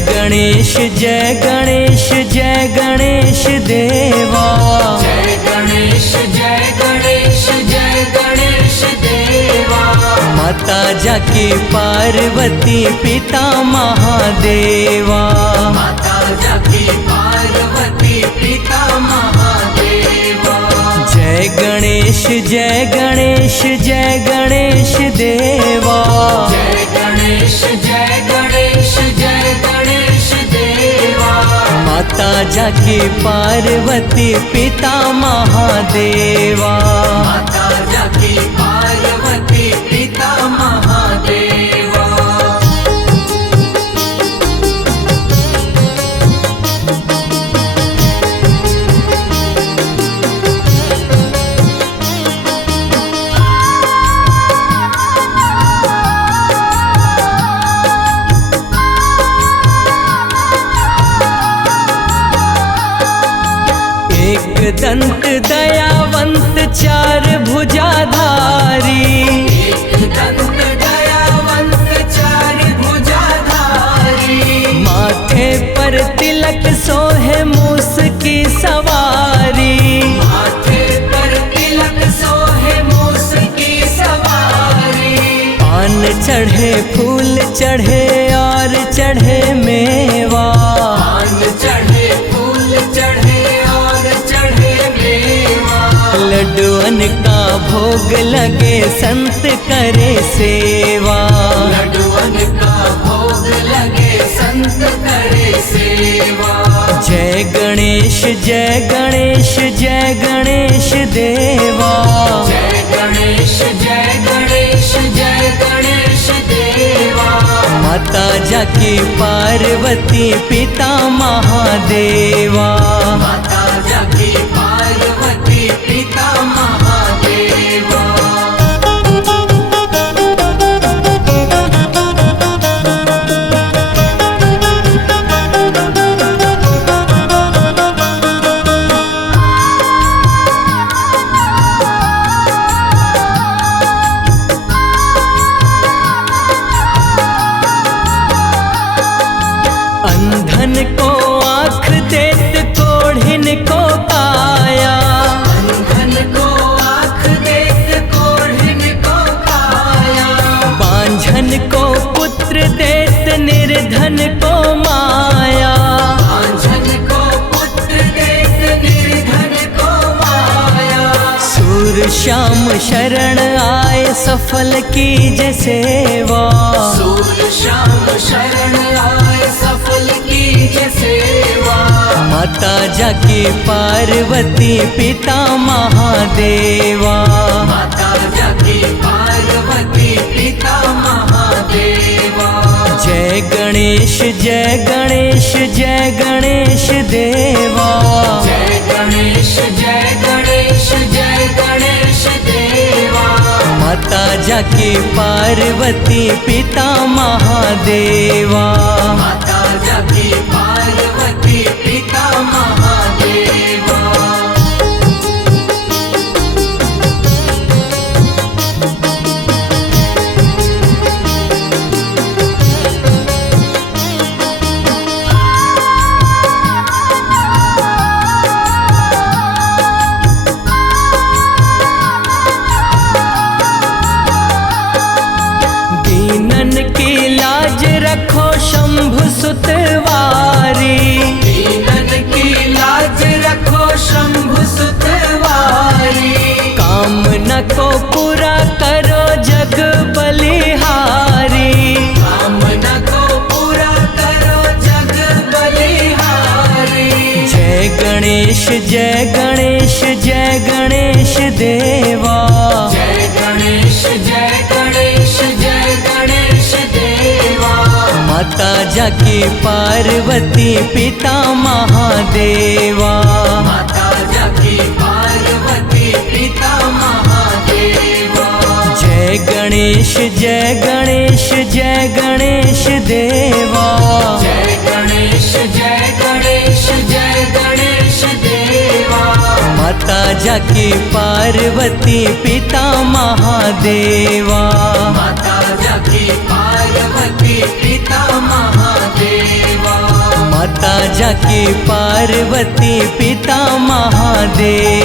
गणेश जय गणेश जय गणेश देवा। जय गणेश जय गणेश जय गणेश देवा। माता जाकी पार्वती पिता महादेवा। माता जाकी पार्वती पिता महादेवा। जय गणेश जय गणेश जय गणेश देवा। जय गणेश जय गणेश जय गणेश देवा। माता जाकी पार्वती पिता महादेवा। माता जाकी पार्वती पिता महादेवा। दंत दयावंत चार भुजाधारी। एक दंत दयावंत चार भुजाधारी। माथे पर तिलक सोहे मूस की सवारी। माथे पर तिलक सोहे मूस की सवारी। पान चढ़े फूल चढ़े और चढ़े मेवा। पान चढ़े फूल चढ़े और चढ़े मेवा। लड्डुअन का भोग लगे संत करे सेवा। लड्डुअन का भोग लगे संत करे सेवा। जय गणेश जय गणेश जय गणेश देवा। जय गणेश जय गणेश जय गणेश देवा। माता जाकी पार्वती पिता महादेवा। माता जाकी पार्वती पिता महादेवा। अंधन को आँख देत कोढ़िन को काया। अंधन को आँख देत कोढ़िन को काया। बांझन को पुत्र देत निर्धन को माया। बांझन को पुत्र देत निर्धन को माया। सूर श्याम शरण आए सफल कीजे सेवा। सूर श्याम शरण आए सफल कीजे सेवा। माता जाकी पार्वती पिता महादेवा। माता जाकी पार्वती पिता महादेवा। जय गणेश जय गणेश जय गणेश देवा। जय गणेश जय गणेश जय गणेश देवा। माता जाकी पार्वती पिता महादेवा। माता जाकी पार्वती पिता महादेवा। दीनन की लाज रखो शंभु सुतवारी। दीनन की लाज रखो शंभु सुतवारी। कामना को पूरा करो जग बलिहारी। कामना को पूरा करो जग बलिहारी। जय गणेश जय गणेश जय गणेश देवा। जय गणेश जय गणेश जय गणेश देवा। माता जाकी पार्वती पिता महादेवा। माता जाकी पार्वती पिता महादेवा। जय गणेश जय गणेश जय गणेश देवा। जय गणेश जय गणेश जय गणेश देवा। माता जाकी पार्वती पिता महादेवा। माता जाकी जाकी पार्वती पिता महादेवा। माता जाकी पार्वती पिता महादेवा।